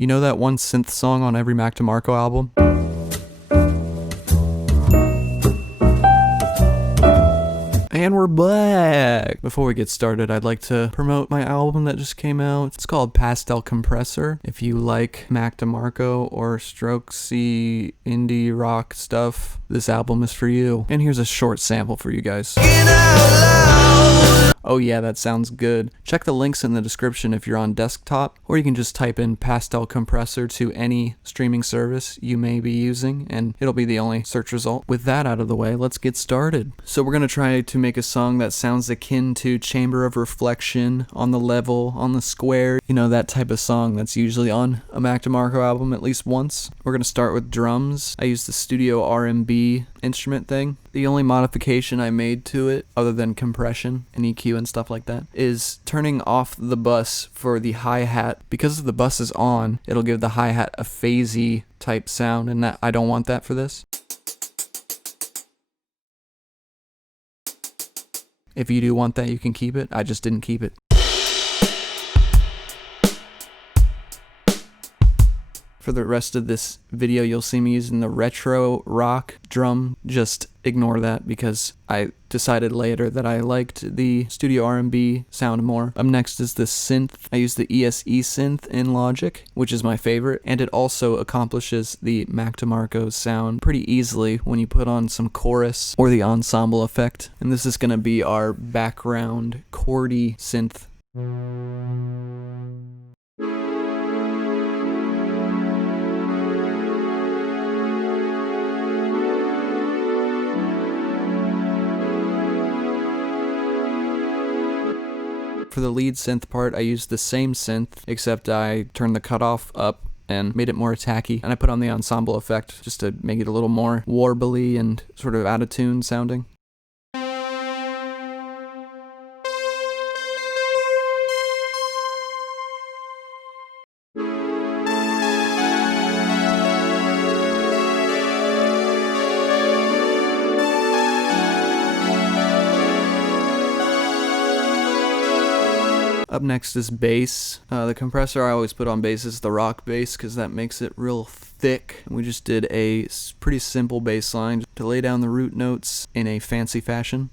You know that one synth song on every Mac DeMarco album? And we're back! Before we get started, I'd like to promote my album that just came out. It's called Pastel Compressor. If you like Mac DeMarco or strokesy indie rock stuff, this album is for you. And here's a short sample for you guys. Oh yeah, that sounds good. Check the links in the description if you're on desktop, or you can just type in Pastel Compressor to any streaming service you may be using, and it'll be the only search result. With that out of the way, let's get started. So we're gonna try to make a song that sounds akin to Chamber of Reflection, On the Level, On the Square, you know, that type of song that's usually on a Mac DeMarco album at least once. We're gonna start with drums. I used the Studio R&B instrument thing. The only modification I made to it, other than compression and EQ and stuff like that, is turning off the bus for the hi-hat. Because if the bus is on, it'll give the hi-hat a phasey type sound, and I don't want that for this. If you do want that, you can keep it. I just didn't keep it. For the rest of this video, you'll see me using the retro rock drum. Just ignore that because I decided later that I liked the Studio R&B sound more. Up next is the synth. I use the ESE synth in Logic, which is my favorite, and it also accomplishes the Mac DeMarco sound pretty easily when you put on some chorus or the ensemble effect. And this is going to be our background chordy synth. For the lead synth part, I used the same synth, except I turned the cutoff up and made it more attacky, and I put on the ensemble effect just to make it a little more warbly and sort of out of tune sounding. Up next is bass. The compressor I always put on bass is the rock bass because that makes it real thick. We just did a pretty simple bass line to lay down the root notes in a fancy fashion.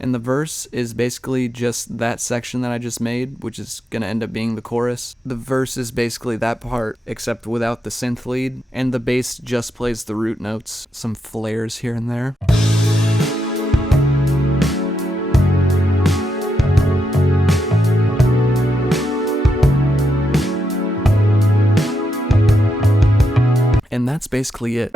And the verse is basically just that section that I just made, which is going to end up being the chorus. The verse is basically that part, except without the synth lead, and the bass just plays the root notes, some flares here and there. And that's basically it.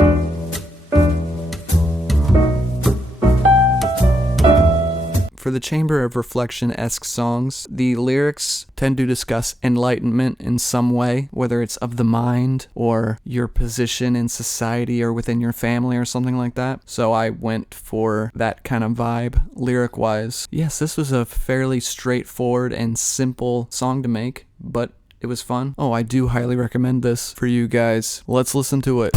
For the Chamber of Reflection-esque songs, the lyrics tend to discuss enlightenment in some way, whether it's of the mind or your position in society or within your family or something like that. So I went for that kind of vibe, lyric-wise. Yes, this was a fairly straightforward and simple song to make, but it was fun. Oh, I do highly recommend this for you guys. Let's listen to it.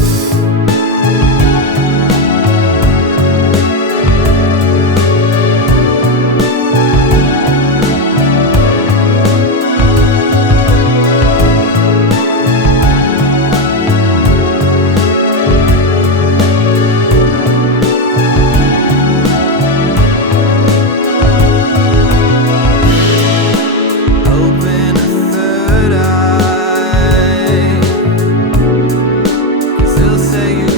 Say you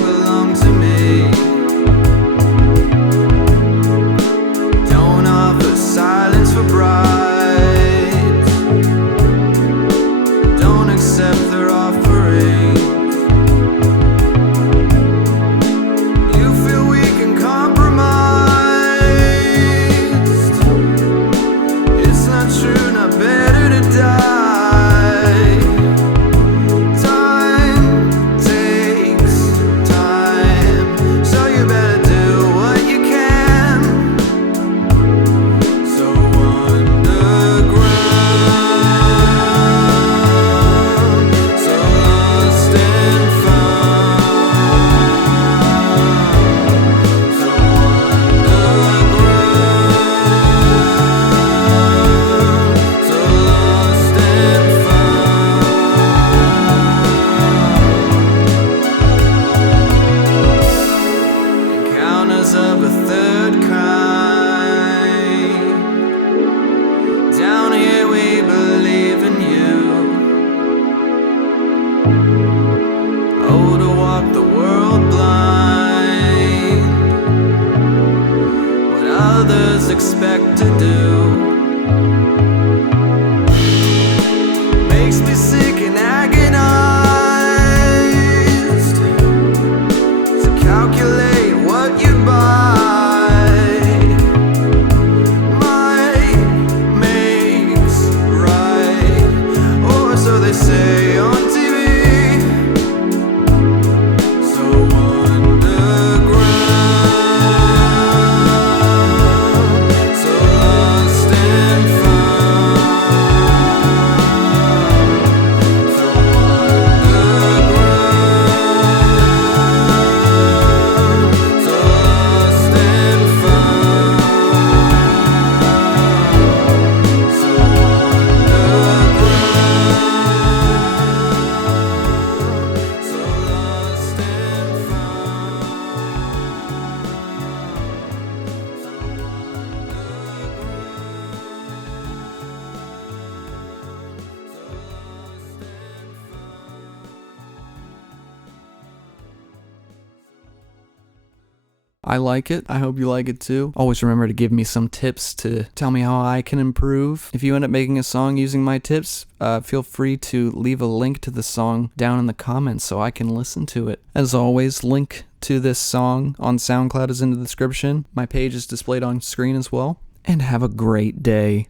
third kind. Down here we believe in you. Oh, to walk the world blind, what others expect to do, makes me sick and agonized to calculate what you buy. Might makes right, or so they say on TV. So underground, so lost and found. So underground, so lost and found. So underground, so lost and I like it. I hope you like it too. Always remember to give me some tips to tell me how I can improve. If you end up making a song using my tips, feel free to leave a link to the song down in the comments so I can listen to it. As always, link to this song on SoundCloud is in the description. My page is displayed on screen as well. And have a great day.